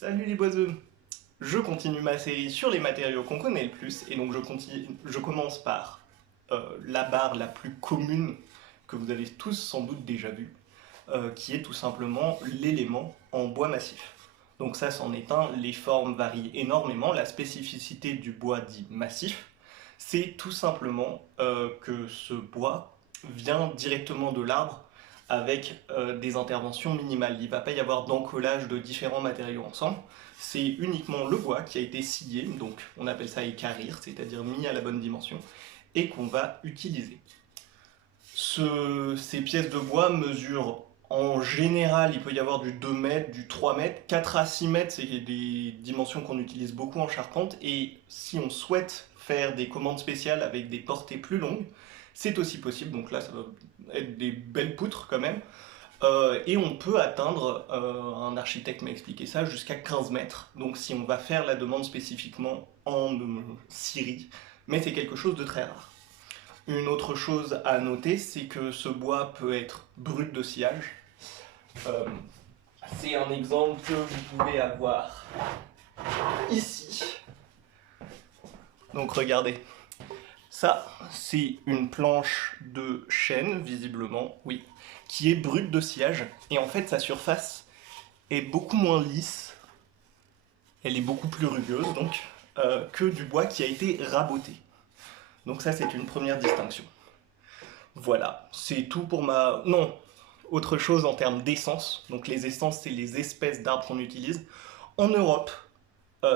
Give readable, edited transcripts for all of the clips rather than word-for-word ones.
Salut les boiseux! Je continue ma série sur les matériaux qu'on connaît le plus, et donc je commence par la barre la plus commune que vous avez tous sans doute déjà vue, qui est tout simplement l'élément en bois massif. Donc ça, c'en est un, les formes varient énormément, la spécificité du bois dit massif, c'est tout simplement que ce bois vient directement de l'arbre avec des interventions minimales. Il ne va pas y avoir d'encollage de différents matériaux ensemble. C'est uniquement le bois qui a été scié, donc on appelle ça équarrir, c'est-à-dire mis à la bonne dimension, et qu'on va utiliser. Ces pièces de bois mesurent en général, il peut y avoir du 2 mètres, du 3 mètres, 4 à 6 mètres, c'est des dimensions qu'on utilise beaucoup en charpente, et si on souhaite faire des commandes spéciales avec des portées plus longues, c'est aussi possible, donc là ça va être des belles poutres quand même, et on peut atteindre, un architecte m'a expliqué ça, jusqu'à 15 mètres, donc si on va faire la demande spécifiquement en scierie, mais c'est quelque chose de très rare. Une autre chose à noter, c'est que ce bois peut être brut de sciage. Euh, c'est un exemple que vous pouvez avoir ici. Donc regardez, ça c'est une planche de chêne, visiblement, oui, qui est brute de sciage. Et en fait sa surface est beaucoup moins lisse, elle est beaucoup plus rugueuse donc, que du bois qui a été raboté. Donc ça c'est une première distinction. Voilà, c'est tout pour ma... Non, autre chose en termes d'essence. Donc les essences, c'est les espèces d'arbres qu'on utilise. En Europe,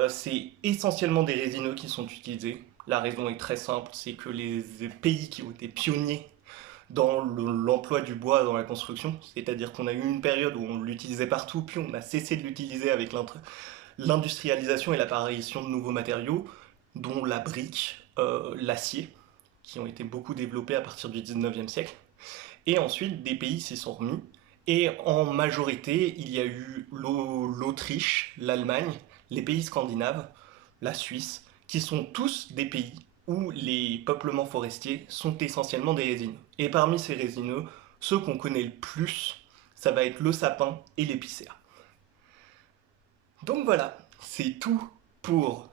c'est essentiellement des résineux qui sont utilisés. La raison est très simple, c'est que les pays qui ont été pionniers dans l'emploi du bois dans la construction, c'est-à-dire qu'on a eu une période où on l'utilisait partout, puis on a cessé de l'utiliser avec l'industrialisation et l'apparition de nouveaux matériaux, dont la brique, l'acier, qui ont été beaucoup développés à partir du 19e siècle. Et ensuite, des pays s'y sont remis. Et en majorité, il y a eu l'Autriche, l'Allemagne, les pays scandinaves, la Suisse, qui sont tous des pays où les peuplements forestiers sont essentiellement des résineux. Et parmi ces résineux, ceux qu'on connaît le plus, ça va être le sapin et l'épicéa. Donc voilà, c'est tout pour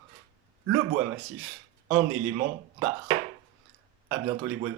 le bois massif, un élément barre. A bientôt les bois.